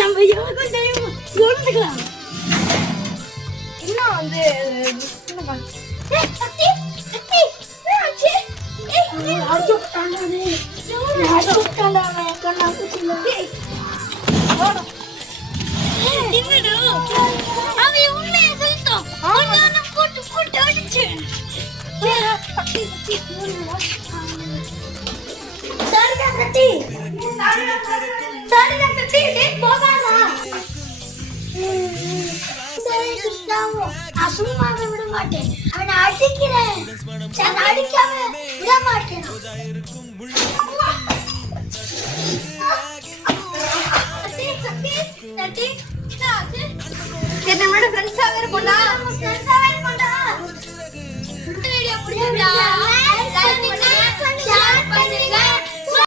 நம்ம எவ்வளவு தெரியுமா யோசிக்கலாம். இன்னும் வந்து சும்மா விட மாட்டேன். அவனை அடிக்கிறேன். அடிக்காம விட மாட்டேன்.